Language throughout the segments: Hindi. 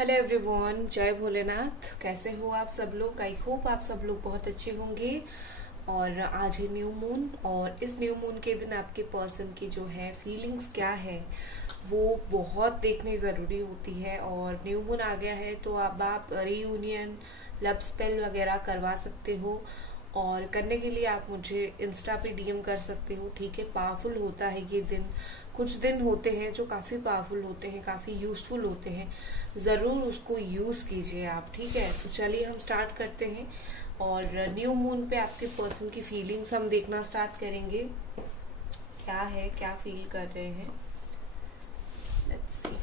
हेलो एवरीवन, जय भोलेनाथ। कैसे हो आप सब लोग? आई होप आप सब लोग बहुत अच्छे होंगे। और आज है न्यू मून, और इस न्यू मून के दिन आपके पर्सन की जो है फीलिंग्स क्या है वो बहुत देखने ज़रूरी होती है। और न्यू मून आ गया है तो अब आप रीयूनियन, लव स्पेल वगैरह करवा सकते हो। और करने के लिए आप मुझे इंस्टा पे डीएम कर सकते हो, ठीक है। पावरफुल होता है ये दिन। कुछ दिन होते हैं जो काफ़ी पावरफुल होते हैं, काफ़ी यूजफुल होते हैं। ज़रूर उसको यूज़ कीजिए आप, ठीक है। तो चलिए हम स्टार्ट करते हैं। और न्यू मून पे आपके पर्सन की फीलिंग्स हम देखना स्टार्ट करेंगे। क्या है, क्या फील कर रहे हैं, लेट्स सी।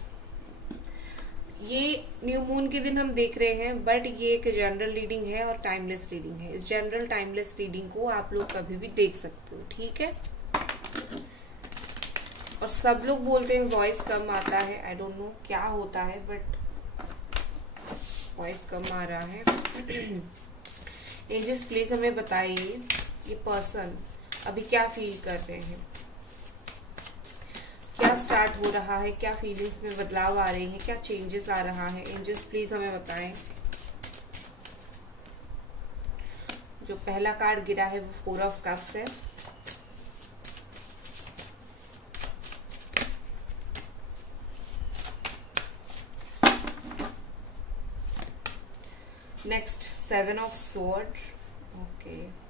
ये न्यू मून के दिन हम देख रहे हैं, बट ये एक जनरल रीडिंग है और टाइमलेस रीडिंग है। इस जनरल टाइमलेस रीडिंग को आप लोग कभी भी देख सकते हो, ठीक है। और सब लोग बोलते हैं वॉइस कम आता है, आई डोंट नो क्या होता है, बट वॉइस कम आ रहा है। एंजल्स प्लीज हमें बताइए ये पर्सन अभी क्या फील कर रहे हैं, क्या स्टार्ट हो रहा है, क्या फीलिंग्स में बदलाव आ रही है, क्या चेंजेस आ रहा है। एंजल्स प्लीज हमें बताएं। जो पहला कार्ड गिरा है वो 4 ऑफ कप्स है। Next 7 of sword, okay.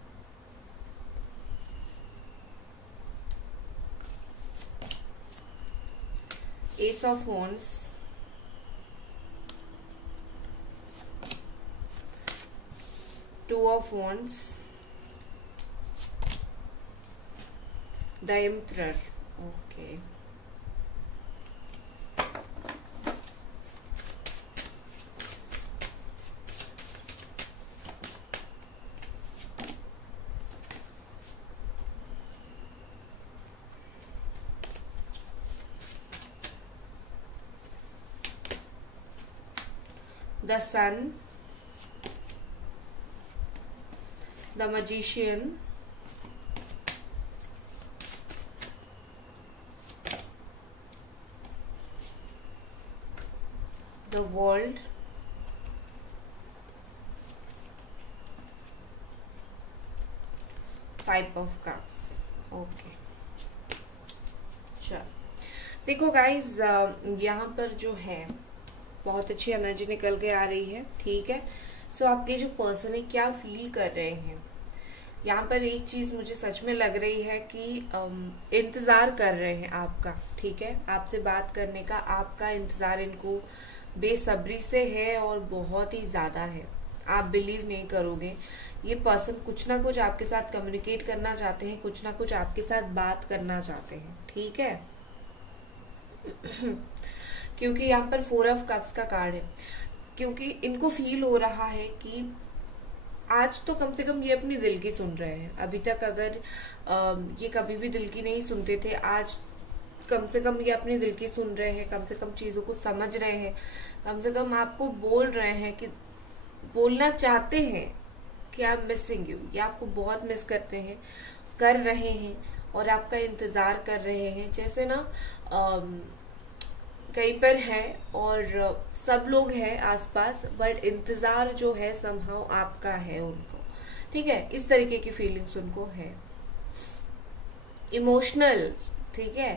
Ace of Wands, Two of Wands, The Emperor, okay. The Sun, The Magician, The World, Five of Cups, okay. चलो देखो गाइज, यहाँ पर जो है बहुत अच्छी एनर्जी निकल के आ रही है, ठीक है। सो आपके जो पर्सन है क्या फील कर रहे हैं, यहाँ पर एक चीज मुझे सच में लग रही है कि इंतजार कर रहे हैं आपका, ठीक है। आपसे बात करने का आपका इंतजार इनको बेसब्री से है और बहुत ही ज्यादा है। आप बिलीव नहीं करोगे, ये पर्सन कुछ ना कुछ आपके साथ कम्युनिकेट करना चाहते हैं, कुछ ना कुछ आपके साथ बात करना चाहते हैं, ठीक है। क्योंकि यहाँ पर 4 ऑफ कप्स का कार्ड है, क्योंकि इनको फील हो रहा है कि आज तो कम से कम ये अपनी दिल की सुन रहे हैं। अभी तक अगर ये कभी भी दिल की नहीं सुनते थे, आज कम से कम ये अपनी दिल की सुन रहे हैं, कम से कम चीजों को समझ रहे हैं, कम से कम आपको बोल रहे हैं कि बोलना चाहते हैं कि आई एम मिसिंग यू, ये आपको बहुत मिस करते हैं, कर रहे हैं और आपका इंतजार कर रहे हैं। जैसे ना कहीं पर है और सब लोग हैं आसपास, बट इंतजार जो है समहाउ आपका है उनको, ठीक है। इस तरीके की फीलिंग्स उनको है, इमोशनल, ठीक है।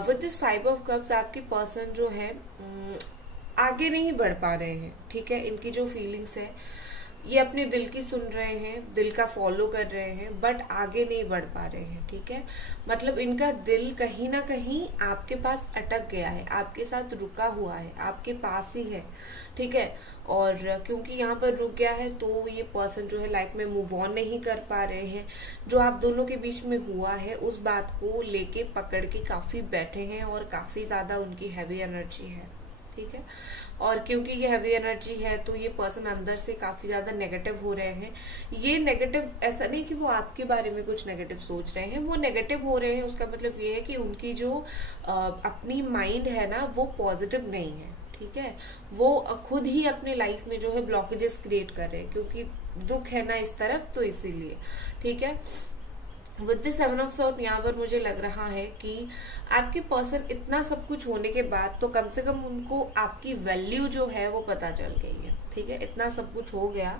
विद दिस 5 ऑफ कप्स आपके पर्सन जो है आगे नहीं बढ़ पा रहे हैं, ठीक है। इनकी जो फीलिंग्स है ये अपने दिल की सुन रहे हैं, दिल का फॉलो कर रहे हैं, बट आगे नहीं बढ़ पा रहे हैं, ठीक है। मतलब इनका दिल कहीं ना कहीं आपके पास अटक गया है, आपके साथ रुका हुआ है, आपके पास ही है, ठीक है। और क्योंकि यहाँ पर रुक गया है तो ये पर्सन जो है लाइफ में मूव ऑन नहीं कर पा रहे हैं। जो आप दोनों के बीच में हुआ है उस बात को लेके पकड़ के काफी बैठे हैं और काफी ज्यादा उनकी हैवी एनर्जी है, ठीक है। और क्योंकि ये हैवी एनर्जी है तो ये पर्सन अंदर से काफी ज्यादा नेगेटिव हो रहे हैं। ये नेगेटिव ऐसा नहीं कि वो आपके बारे में कुछ नेगेटिव सोच रहे हैं, वो नेगेटिव हो रहे हैं उसका मतलब ये है कि उनकी जो अपनी माइंड है ना वो पॉजिटिव नहीं है, ठीक है। वो खुद ही अपने लाइफ में जो है ब्लॉकेजेस क्रिएट कर रहे हैं, क्योंकि दुख है ना इस तरफ, तो इसीलिए, ठीक है। With the seven of sword यहाँ पर मुझे लग रहा है कि आपके पर्सन इतना सब कुछ होने के बाद तो कम से कम उनको आपकी वैल्यू जो है वो पता चल गई है, ठीक है। इतना सब कुछ हो गया,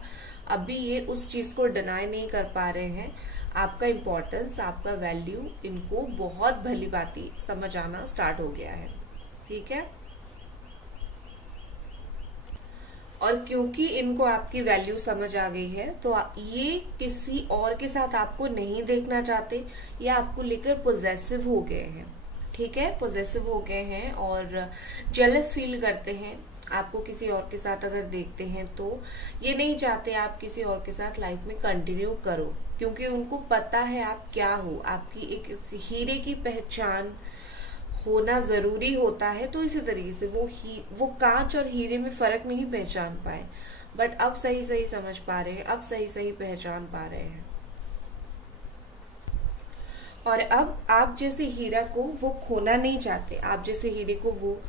अभी ये उस चीज को डिनाई नहीं कर पा रहे हैं। आपका इम्पोर्टेंस, आपका वैल्यू इनको बहुत भली भांति समझ आना स्टार्ट हो गया है, ठीक है। और क्योंकि इनको आपकी वैल्यू समझ आ गई है तो ये किसी और के साथ आपको नहीं देखना चाहते या आपको लेकर पोजेसिव हो गए हैं, ठीक है। पोजेसिव हो गए हैं और जेलस फील करते हैं आपको किसी और के साथ अगर देखते हैं तो ये नहीं चाहते आप किसी और के साथ लाइफ में कंटिन्यू करो, क्योंकि उनको पता है आप क्या हो। आपकी एक हीरे की पहचान होना जरूरी होता है, तो इसी तरीके से वो कांच और हीरे में फर्क नहीं पहचान पाए, बट अब सही सही समझ पा रहे हैं, अब सही सही पहचान पा रहे हैं। और अब आप जैसे हीरा को वो खोना नहीं चाहते, आप जैसे हीरे को वो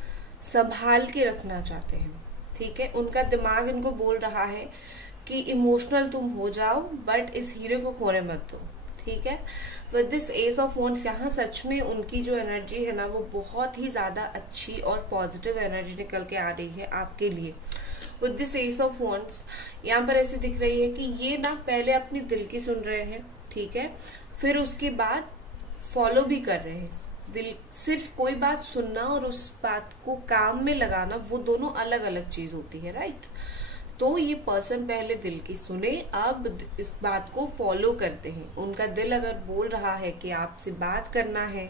संभाल के रखना चाहते हैं, ठीक है। उनका दिमाग इनको बोल रहा है कि इमोशनल तुम हो जाओ बट इस हीरे को खोने मत दो, ठीक है। With this S of wands यहाँ सच में उनकी जो एनर्जी है ना वो बहुत ही ज्यादा अच्छी और पॉजिटिव एनर्जी निकल के आ रही है आपके लिए। With this S of wands यहाँ पर ऐसी दिख रही है कि ये ना पहले अपनी दिल की सुन रहे हैं, ठीक है, फिर उसके बाद फॉलो भी कर रहे हैं। दिल सिर्फ कोई बात सुनना और उस बात को काम में लगाना वो दोनों अलग अलग चीज होती है, राइट। तो ये पर्सन पहले दिल की सुने, अब इस बात को फॉलो करते हैं। उनका दिल अगर बोल रहा है कि आपसे बात करना है,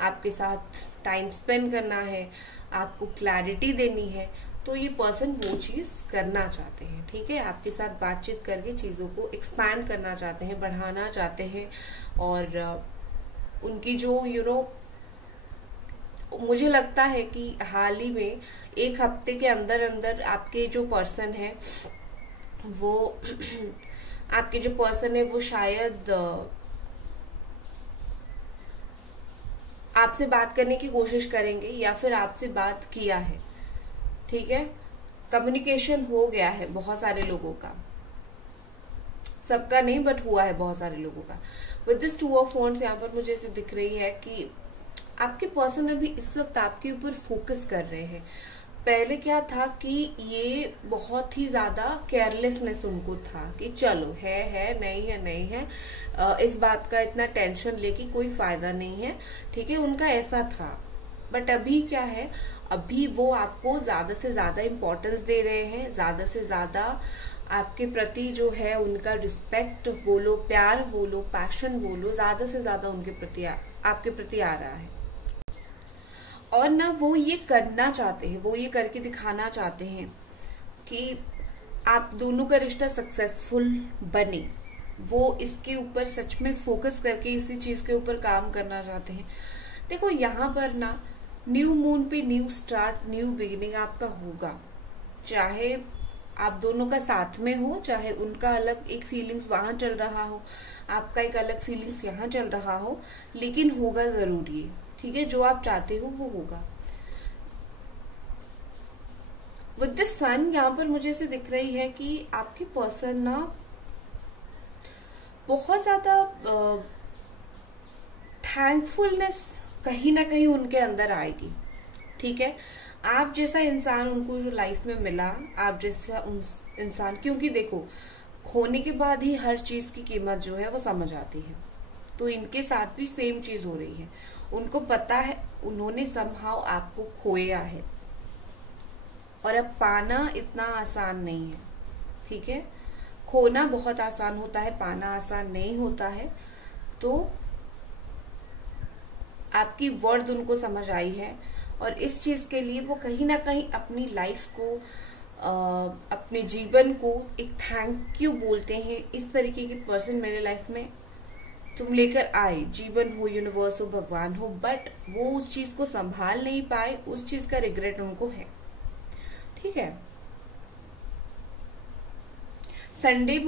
आपके साथ टाइम स्पेंड करना है, आपको क्लैरिटी देनी है, तो ये पर्सन वो चीज करना चाहते हैं, ठीक है। आपके साथ बातचीत करके चीजों को एक्सपैंड करना चाहते हैं, बढ़ाना चाहते हैं। और उनकी जो मुझे लगता है कि हाल ही में एक हफ्ते के अंदर अंदर आपके जो पर्सन है वो आपके जो पर्सन है वो शायद आपसे बात करने की कोशिश करेंगे या फिर आपसे बात किया है, ठीक है। कम्युनिकेशन हो गया है बहुत सारे लोगों का, सबका नहीं बट हुआ है बहुत सारे लोगों का। With this two of wands यहाँ पर मुझे ऐसे दिख रही है कि आपके पर्सन अभी इस वक्त आपके ऊपर फोकस कर रहे हैं। पहले क्या था कि ये बहुत ही ज्यादा केयरलेसनेस उनको था कि चलो है नहीं है, इस बात का इतना टेंशन लेके कोई फायदा नहीं है, ठीक है, उनका ऐसा था। बट अभी क्या है, अभी वो आपको ज्यादा से ज्यादा इम्पोर्टेंस दे रहे हैं, ज्यादा से ज्यादा आपके प्रति जो है उनका रिस्पेक्ट बोलो, प्यार बोलो, पैशन बोलो, ज्यादा से ज्यादा उनके प्रति आपके प्रति आ रहा है। और ना वो ये करना चाहते हैं, वो ये करके दिखाना चाहते हैं कि आप दोनों का रिश्ता सक्सेसफुल बने। वो इसके ऊपर सच में फोकस करके इसी चीज के ऊपर काम करना चाहते हैं। देखो यहाँ पर ना न्यू मून पे न्यू स्टार्ट, न्यू बिगिनिंग आपका होगा, चाहे आप दोनों का साथ में हो, चाहे उनका अलग एक फीलिंग्स वहां चल रहा हो, आपका एक अलग फीलिंग्स यहाँ चल रहा हो, लेकिन होगा जरूरी है, ठीक है। जो आप चाहते हो वो होगा। विद द सन यहाँ पर मुझे ऐसे दिख रही है कि आपकी पर्सन ना बहुत ज्यादा थैंकफुलनेस कहीं ना कहीं उनके अंदर आएगी, ठीक है। आप जैसा इंसान उनको जो लाइफ में मिला, आप जैसा इंसान, क्योंकि देखो खोने के बाद ही हर चीज की कीमत जो है वो समझ आती है, तो इनके साथ भी सेम चीज हो रही है। उनको पता है उन्होंने समहाउ आपको खोया है और अब पाना इतना आसान नहीं है, ठीक है। खोना बहुत आसान होता है, पाना आसान नहीं होता है। तो आपकी वर्थ उनको समझ आई है और इस चीज के लिए वो कहीं ना कहीं अपनी लाइफ को अपने जीवन को एक थैंक यू बोलते हैं। इस तरीके के पर्सन मेरे लाइफ में तुम लेकर आए, जीवन हो, यूनिवर्स हो, भगवान हो, बट वो उस चीज को संभाल नहीं पाए, उस चीज का रिग्रेट उनको है, ठीक है। संडे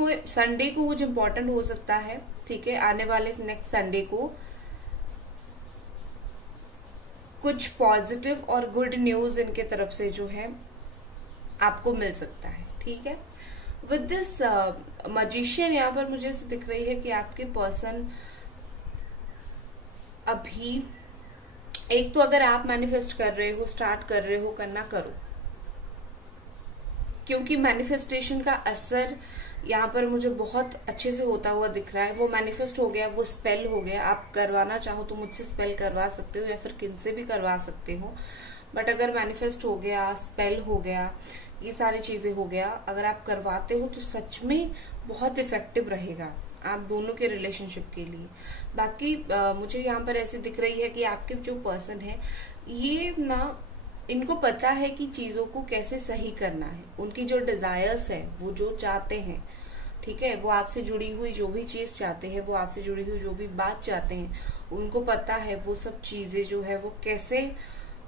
को कुछ इम्पोर्टेंट हो सकता है, ठीक है। आने वाले नेक्स्ट संडे को कुछ पॉजिटिव और गुड न्यूज इनके तरफ से जो है आपको मिल सकता है, ठीक है। विद दिस मजिशियन यहाँ पर मुझे दिख रही है कि आपके पर्सन अभी एक तो अगर आप मैनिफेस्ट कर रहे हो, स्टार्ट कर रहे हो करना, करो, क्योंकि मैनिफेस्टेशन का असर यहाँ पर मुझे बहुत अच्छे से होता हुआ दिख रहा है। वो मैनिफेस्ट हो गया, वो स्पेल हो गया। आप करवाना चाहो तो मुझसे स्पेल करवा सकते हो या फिर किन से भी करवा सकते हो, बट अगर मैनिफेस्ट हो गया, स्पेल हो गया, ये सारी चीजें हो गया, अगर आप करवाते हो तो सच में बहुत इफेक्टिव रहेगा आप दोनों के रिलेशनशिप के लिए। बाकी मुझे यहाँ पर ऐसे दिख रही है कि आपके जो पर्सन है ये ना, इनको पता है कि चीजों को कैसे सही करना है। उनकी जो डिजायर्स है, वो जो चाहते हैं, ठीक है, वो आपसे जुड़ी हुई जो भी चीज चाहते हैं, वो आपसे जुड़ी हुई जो भी बात चाहते हैं, उनको पता है वो सब चीजें जो है वो कैसे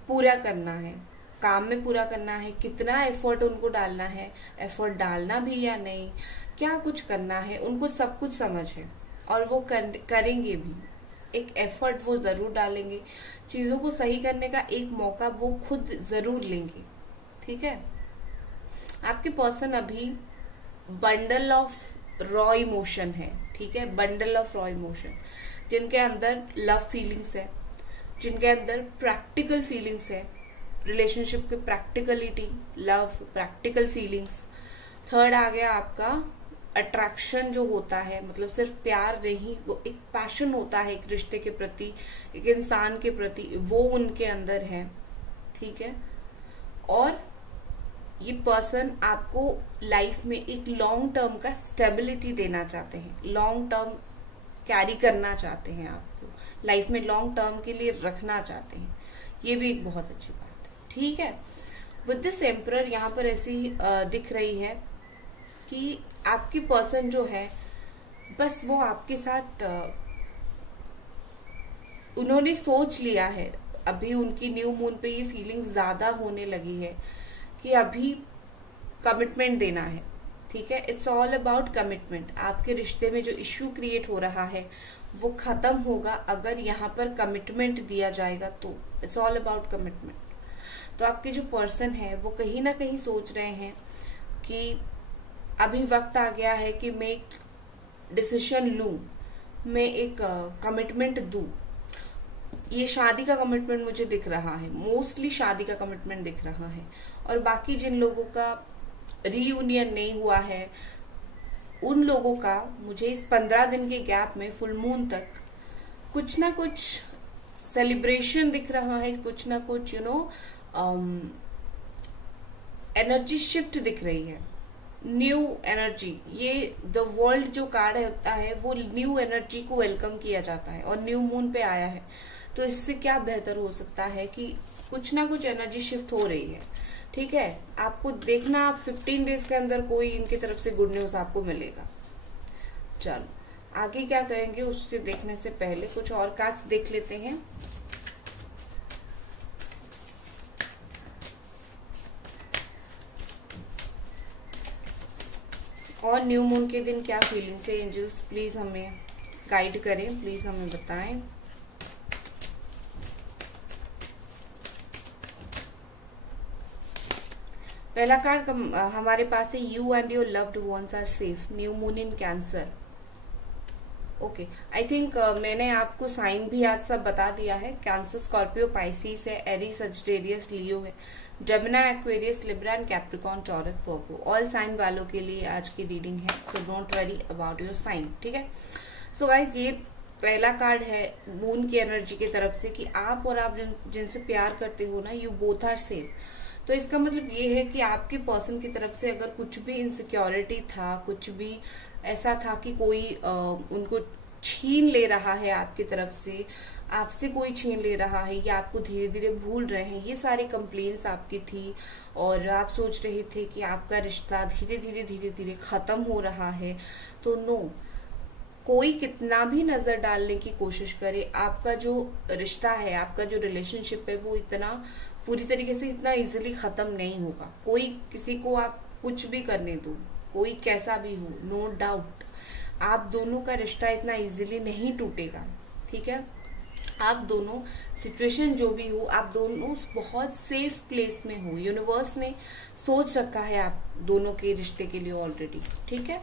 पूरा करना है, काम में पूरा करना है, कितना एफर्ट उनको डालना है, एफर्ट डालना भी या नहीं, क्या कुछ करना है, उनको सब कुछ समझ है और वो करेंगे भी। एक एफर्ट वो जरूर डालेंगे, चीजों को सही करने का एक मौका वो खुद जरूर लेंगे। ठीक है, आपके पर्सन अभी बंडल ऑफ रॉ इमोशन है। ठीक है, बंडल ऑफ रॉ इमोशन, जिनके अंदर लव फीलिंग्स है, जिनके अंदर प्रैक्टिकल फीलिंग्स है, रिलेशनशिप की practicality, love, practical feelings. Third आ गया आपका अट्रैक्शन जो होता है, मतलब सिर्फ प्यार नहीं, वो एक पैशन होता है एक रिश्ते के प्रति, एक इंसान के प्रति, वो उनके अंदर है। ठीक है, और ये पर्सन आपको लाइफ में एक लॉन्ग टर्म का स्टेबिलिटी देना चाहते हैं, लॉन्ग टर्म कैरी करना चाहते हैं, आपको लाइफ में लॉन्ग टर्म के लिए रखना चाहते हैं। ये भी एक बहुत अच्छी बात है। ठीक है, विद दिस एम्परर यहाँ पर ऐसी दिख रही है कि आपकी पर्सन जो है बस वो आपके साथ उन्होंने सोच लिया है, अभी उनकी न्यू मून पे ये फीलिंग्स ज्यादा होने लगी है कि अभी कमिटमेंट देना है। ठीक है, इट्स ऑल अबाउट कमिटमेंट। आपके रिश्ते में जो इश्यू क्रिएट हो रहा है वो खत्म होगा अगर यहाँ पर कमिटमेंट दिया जाएगा तो। It's all about commitment. तो आपके जो पर्सन है वो कहीं ना कहीं सोच रहे हैं कि अभी वक्त आ गया है कि मैं एक डिसीजन लूं, मैं एक कमिटमेंट दूं। ये शादी का कमिटमेंट मुझे दिख रहा है, मोस्टली शादी का कमिटमेंट दिख रहा है। और बाकी जिन लोगों का रीयूनियन नहीं हुआ है उन लोगों का मुझे इस 15 दिन के गैप में फुल मून तक कुछ ना कुछ सेलिब्रेशन दिख रहा है, कुछ ना कुछ एनर्जी शिफ्ट दिख रही है, न्यू एनर्जी। ये द वर्ल्ड जो कार्ड होता है वो न्यू एनर्जी को वेलकम किया जाता है और न्यू मून पे आया है, तो इससे क्या बेहतर हो सकता है कि कुछ ना कुछ एनर्जी शिफ्ट हो रही है। ठीक है, आपको देखना, आप 15 डेज के अंदर कोई इनकी तरफ से गुड न्यूज आपको मिलेगा। चलो आगे क्या करेंगे उससे देखने से पहले कुछ और कार्ड्स देख लेते हैं। और न्यू मून के दिन क्या फीलिंग्स है, एंजल्स प्लीज हमें गाइड करें, प्लीज हमें बताएं। पहला कार्ड हमारे पास है you and your loved ones are safe, new moon in Cancer. Okay, I think मैंने आपको साइन भी आज सब बता दिया है। कैंसर, स्कॉर्पियो, पाइसिस है, एरीज, सजिटेरियस, लियो है, Gemini, Aquarius, Libra and Capricorn, Taurus, Virgo. All sign वालों के लिए आज की रीडिंग है, so don't worry about your sign. ठीक है, सो गाइज ये पहला कार्ड है मून की एनर्जी की तरफ से कि आप और आप जिनसे प्यार करते हो ना, यू बोथ आर सेम। तो इसका मतलब ये है कि आपके पर्सन की तरफ से अगर कुछ भी इनसिक्योरिटी था, कुछ भी ऐसा था कि कोई उनको छीन ले रहा है आपकी तरफ से, आपसे कोई छीन ले रहा है या आपको धीरे धीरे भूल रहे हैं, ये सारी कंप्लेंट्स आपकी थी और आप सोच रहे थे कि आपका रिश्ता धीरे धीरे खत्म हो रहा है, तो नो, कोई कितना भी नजर डालने की कोशिश करे, आपका जो रिश्ता है, आपका जो रिलेशनशिप है वो इतना पूरी तरीके से इतना इजीली खत्म नहीं होगा। कोई किसी को आप कुछ भी करने दो, कोई कैसा भी हो, नो डाउट आप दोनों का रिश्ता इतना इजीली नहीं टूटेगा। ठीक है, आप दोनों सिचुएशन जो भी हो, आप दोनों बहुत सेफ प्लेस में हो। यूनिवर्स ने सोच रखा है आप दोनों के रिश्ते के लिए ऑलरेडी। ठीक है,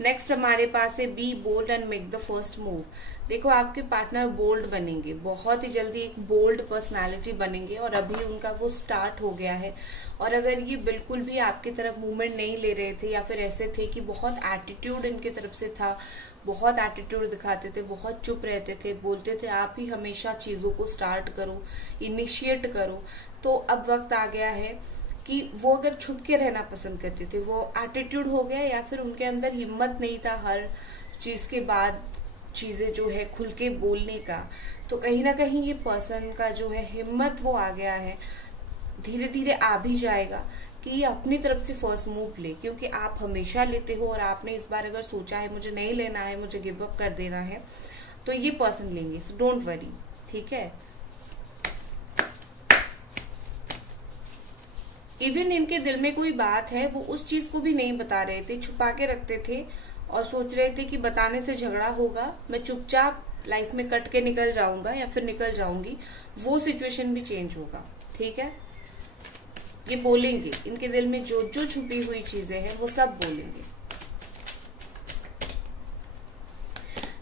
नेक्स्ट हमारे पास है be bold and make the first move. देखो आपके पार्टनर बोल्ड बनेंगे, बहुत ही जल्दी एक बोल्ड पर्सनालिटी बनेंगे और अभी उनका वो स्टार्ट हो गया है। और अगर ये बिल्कुल भी आपकी तरफ मूवमेंट नहीं ले रहे थे या फिर ऐसे थे कि बहुत एटीट्यूड इनकी तरफ से था, बहुत एटीट्यूड दिखाते थे, बहुत चुप रहते थे, बोलते थे आप ही हमेशा चीजों को स्टार्ट करो, इनिशिएट करो, तो अब वक्त आ गया है कि वो अगर छुप के रहना पसंद करते थे, वो एटीट्यूड हो गया या फिर उनके अंदर हिम्मत नहीं था हर चीज के बाद चीजें जो है खुल के बोलने का, तो कहीं ना कहीं ये पर्सन का जो है हिम्मत वो आ गया है, धीरे धीरे आ भी जाएगा कि ये अपनी तरफ से फर्स्ट मूव ले, क्योंकि आप हमेशा लेते हो और आपने इस बार अगर सोचा है मुझे नहीं लेना है, मुझे गिव अप कर देना है, तो ये पर्सन लेंगे, सो डोंट वरी, ठीक है। इवन इनके दिल में कोई बात है, वो उस चीज को भी नहीं बता रहे थे, छुपा के रखते थे और सोच रहे थे कि बताने से झगड़ा होगा, मैं चुपचाप लाइफ में कट के निकल जाऊंगा या फिर निकल जाऊंगी, वो सिचुएशन भी चेंज होगा, ठीक है। ये बोलेंगे, इनके दिल में जो जो छुपी हुई चीजें हैं वो सब बोलेंगे।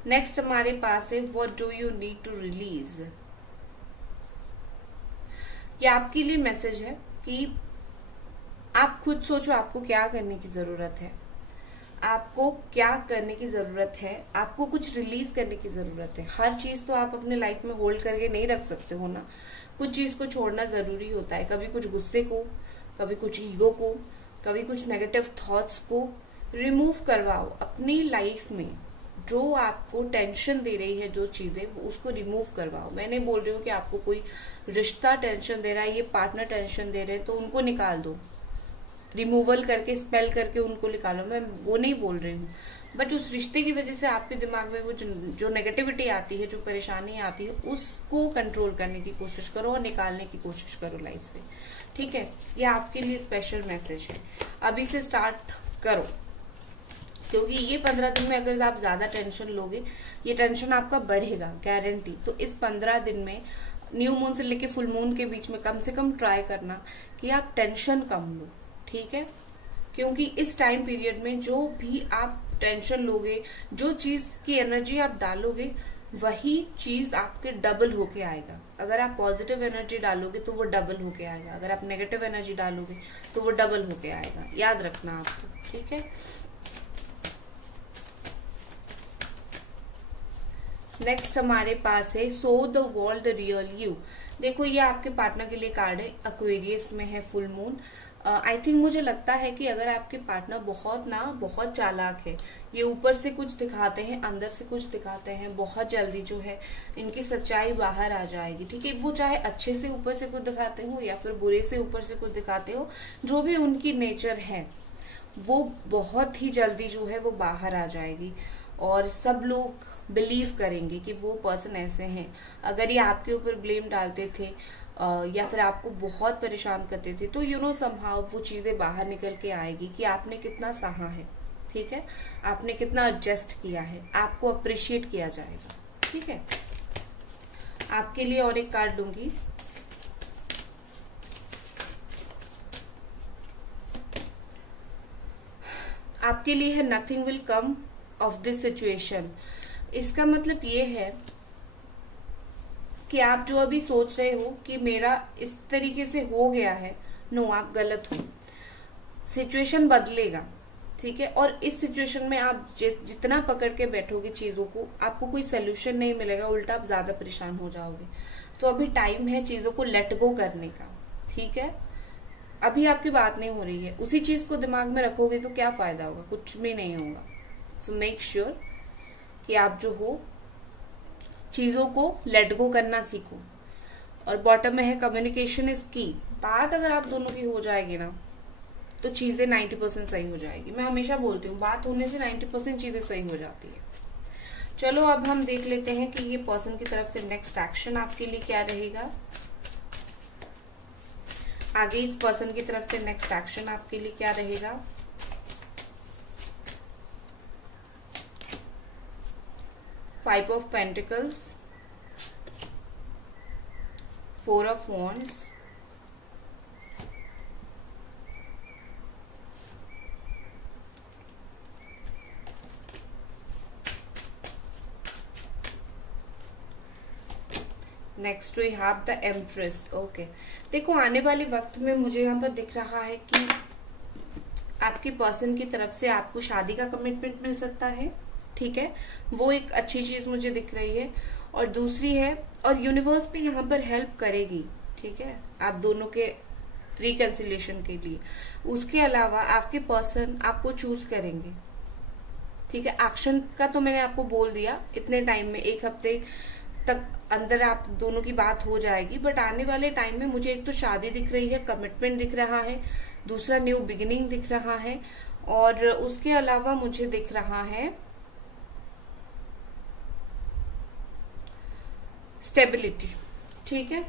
नेक्स्ट हमारे पास है what do you need to release. ये आपके लिए मैसेज है कि आप खुद सोचो आपको क्या करने की जरूरत है, आपको क्या करने की जरूरत है, आपको कुछ रिलीज करने की जरूरत है। हर चीज तो आप अपने लाइफ में होल्ड करके नहीं रख सकते हो ना, कुछ चीज को छोड़ना जरूरी होता है, कभी कुछ गुस्से को, कभी कुछ ईगो को, कभी कुछ नेगेटिव थॉट्स को रिमूव करवाओ अपनी लाइफ में। जो आपको टेंशन दे रही है जो चीजें, उसको रिमूव करवाओ। मैं नहीं बोल रही हूँ कि आपको कोई रिश्ता टेंशन दे रहा है, ये पार्टनर टेंशन दे रहे हैं तो उनको निकाल दो, रिमूवल करके स्पेल करके उनको निकालो, मैं वो नहीं बोल रही हूँ, बट उस रिश्ते की वजह से आपके दिमाग में वो जो नेगेटिविटी आती है, जो परेशानी आती है, उसको कंट्रोल करने की कोशिश करो और निकालने की कोशिश करो लाइफ से, ठीक है। ये आपके लिए स्पेशल मैसेज है, अभी से स्टार्ट करो, क्योंकि ये 15 दिन में अगर आप ज्यादा टेंशन लोगे, ये टेंशन आपका बढ़ेगा गारंटी। तो इस 15 दिन में न्यू मून से लेके फुल मून के बीच में कम से कम ट्राई करना कि आप टेंशन कम लो, ठीक है। क्योंकि इस टाइम पीरियड में जो भी आप टेंशन लोगे, जो चीज की एनर्जी आप डालोगे, वही चीज आपके डबल होके आएगा। अगर आप पॉजिटिव एनर्जी डालोगे तो वो डबल होके आएगा, अगर आप नेगेटिव एनर्जी डालोगे तो वो डबल होके आएगा, याद रखना आपको, ठीक है। नेक्स्ट हमारे पास है so the world real you. देखो ये आपके पार्टनर के लिए कार्ड है, एक्वेरियस में है फुल मून। आई थिंक मुझे लगता है कि अगर आपके पार्टनर बहुत चालाक है, ये ऊपर से कुछ दिखाते हैं, अंदर से कुछ दिखाते हैं, बहुत जल्दी जो है इनकी सच्चाई बाहर आ जाएगी, ठीक है। वो चाहे अच्छे से ऊपर से कुछ दिखाते हो या फिर बुरे से ऊपर से कुछ दिखाते हो, जो भी उनकी नेचर है वो बहुत ही जल्दी जो है वो बाहर आ जाएगी और सब लोग बिलीव करेंगे कि वो पर्सन ऐसे हैं। अगर ये आपके ऊपर ब्लेम डालते थे या फिर आपको बहुत परेशान करते थे, तो यू नो समहाउ वो चीजें बाहर निकल के आएगी कि आपने कितना सहा है, ठीक है, आपने कितना एडजस्ट किया है, आपको अप्रिशिएट किया जाएगा, ठीक है। आपके लिए और एक कार्ड लूंगी। आपके लिए है nothing will come of this situation. इसका मतलब ये है कि आप जो अभी सोच रहे हो कि मेरा इस तरीके से हो गया है, नो, आप गलत हो। सिचुएशन बदलेगा, ठीक है। और इस सिचुएशन में आप जितना पकड़ के बैठोगे चीजों को, आपको कोई सोल्यूशन नहीं मिलेगा, उल्टा आप ज्यादा परेशान हो जाओगे। तो अभी टाइम है चीजों को लेट गो करने का, ठीक है। अभी आपकी बात नहीं हो रही है, उसी चीज को दिमाग में रखोगे तो क्या फायदा होगा, कुछ भी नहीं होगा। सो मेक श्योर कि आप जो हो चीजों को लेट गो करना सीखो। और बॉटम में है कम्युनिकेशन इज की। बात अगर आप दोनों की हो जाएगी ना तो चीजें 90% सही हो जाएगी। मैं हमेशा बोलती हूँ बात होने से 90% चीजें सही हो जाती है। चलो अब हम देख लेते हैं कि ये पर्सन की तरफ से नेक्स्ट एक्शन आपके लिए क्या रहेगा। आगे इस पर्सन की तरफ से नेक्स्ट एक्शन आपके लिए क्या रहेगा। Five of Pentacles, Four of Wands, next we have the empress. Okay, देखो आने वाले वक्त में मुझे यहाँ पर दिख रहा है कि आपकी पर्सन की तरफ से आपको शादी का कमिटमेंट मिल सकता है, ठीक है, वो एक अच्छी चीज मुझे दिख रही है। और दूसरी है, और यूनिवर्स भी यहाँ पर हेल्प करेगी, ठीक है, आप दोनों के रिकंसिलिएशन के लिए। उसके अलावा आपके पर्सन आपको चूज करेंगे, ठीक है। एक्शन का तो मैंने आपको बोल दिया, इतने टाइम में 1 हफ्ते तक अंदर आप दोनों की बात हो जाएगी। बट आने वाले टाइम में मुझे एक तो शादी दिख रही है, कमिटमेंट दिख रहा है, दूसरा न्यू बिगिनिंग दिख रहा है, और उसके अलावा मुझे दिख रहा है स्टेबिलिटी, ठीक है।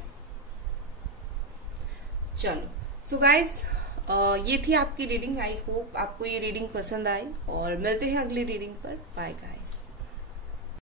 चलो सो गाइज, ये थी आपकी रीडिंग। आई होप आपको ये रीडिंग पसंद आई, और मिलते हैं अगली रीडिंग पर। Bye guys.